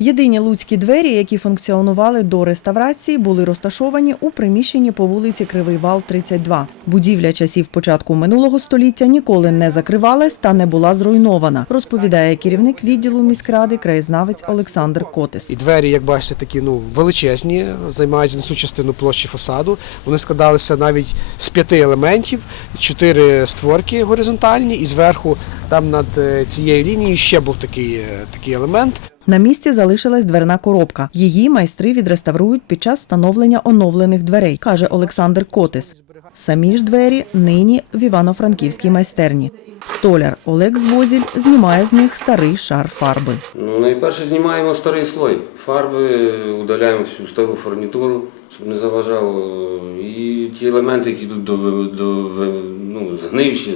Єдині луцькі двері, які функціонували до реставрації, були розташовані у приміщенні по вулиці Кривий Вал, 32. Будівля часів початку минулого століття ніколи не закривалась та не була зруйнована, розповідає керівник відділу міськради краєзнавець Олександр Котис. І двері, як бачите, такі ну величезні, займають несу частину площі фасаду. Вони складалися навіть з п'яти елементів, чотири створки горизонтальні, і зверху, там над е, цією лінією, ще був такий, е, такий елемент. На місці залишилась дверна коробка. Її майстри відреставрують під час встановлення оновлених дверей, каже Олександр Котис. Самі ж двері нині в Івано-Франківській майстерні. Столяр Олег Звозіль знімає з них старий шар фарби. Ну, найперше знімаємо старий слой. Фарби, удаляємо всю стару фурнітуру, щоб не заважало. І ті елементи, які йдуть до, до ну, згнивші,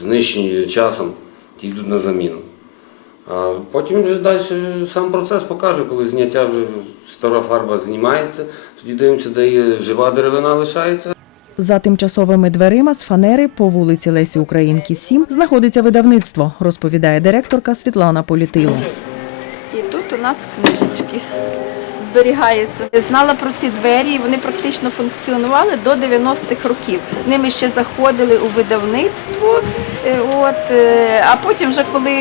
знищені часом, ті йдуть на заміну. А потім вже далі сам процес покаже, коли зняття вже стара фарба знімається, тоді дивимося, де є жива деревина лишається. За тимчасовими дверима з фанери по вулиці Лесі Українки 7 знаходиться видавництво, розповідає директорка Світлана Політило. І тут у нас книжечки зберігаються. Знала про ці двері, вони практично функціонували до 90-х років. Ними ще заходили у видавництво. е, От, е, а потім, вже коли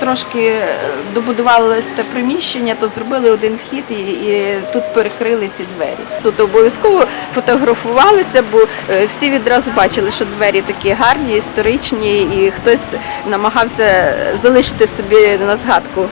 трошки е, добудували те приміщення, то зробили один вхід і, і тут перекрили ці двері. Тут обов'язково фотографувалися, бо всі відразу бачили, що двері такі гарні, історичні, і хтось намагався залишити собі на згадку.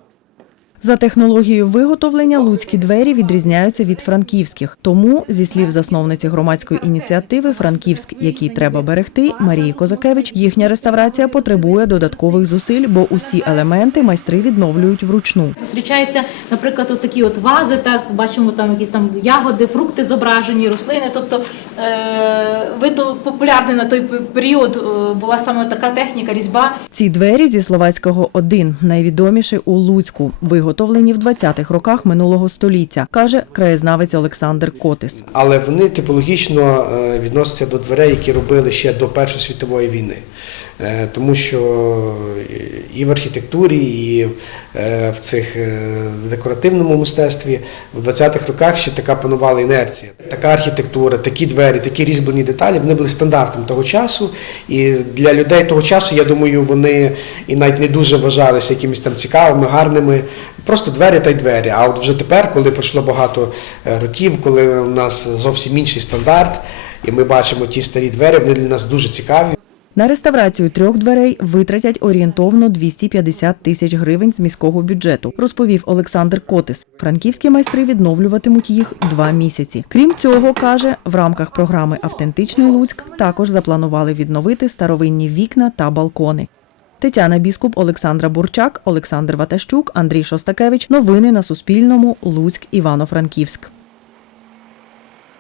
За технологією виготовлення луцькі двері відрізняються від франківських. Тому, зі слів засновниці громадської ініціативи Франківськ, який треба берегти, Марії Козакевич, їхня реставрація потребує додаткових зусиль, бо усі елементи майстри відновлюють вручну. Зустрічаються, наприклад, от такі от вази, так бачимо там якісь там ягоди, фрукти зображені, рослини. Тобто е, видно популярна на той період е, була саме така техніка, різьба. Ці двері зі словацького один найвідоміший у Луцьку, виготовлені в 20-х роках минулого століття, каже краєзнавець Олександр Котис. Але вони типологічно е, відносяться до дверей, які робили ще до Першої світової війни. Е, Тому що і в архітектурі, і е, в цих е, декоративному мистецтві в 20-х роках ще така панувала інерція. Така архітектура, такі двері, такі різьблені деталі, вони були стандартом того часу. І для людей того часу, я думаю, вони і навіть не дуже вважалися якимись там цікавими, гарними. Просто двері та й двері. А от вже тепер, коли пройшло багато років, коли у нас зовсім інший стандарт, і ми бачимо ті старі двері, вони для нас дуже цікаві. На реставрацію трьох дверей витратять орієнтовно 250 тисяч гривень з міського бюджету, розповів Олександр Котис. Франківські майстри відновлюватимуть їх два місяці. Крім цього, каже, в рамках програми Автентичний Луцьк також запланували відновити старовинні вікна та балкони. Тетяна Біскуп, Олександра Бурчак, Олександр Ватащук, Андрій Шостакевич. Новини на Суспільному. Луцьк, Івано-Франківськ.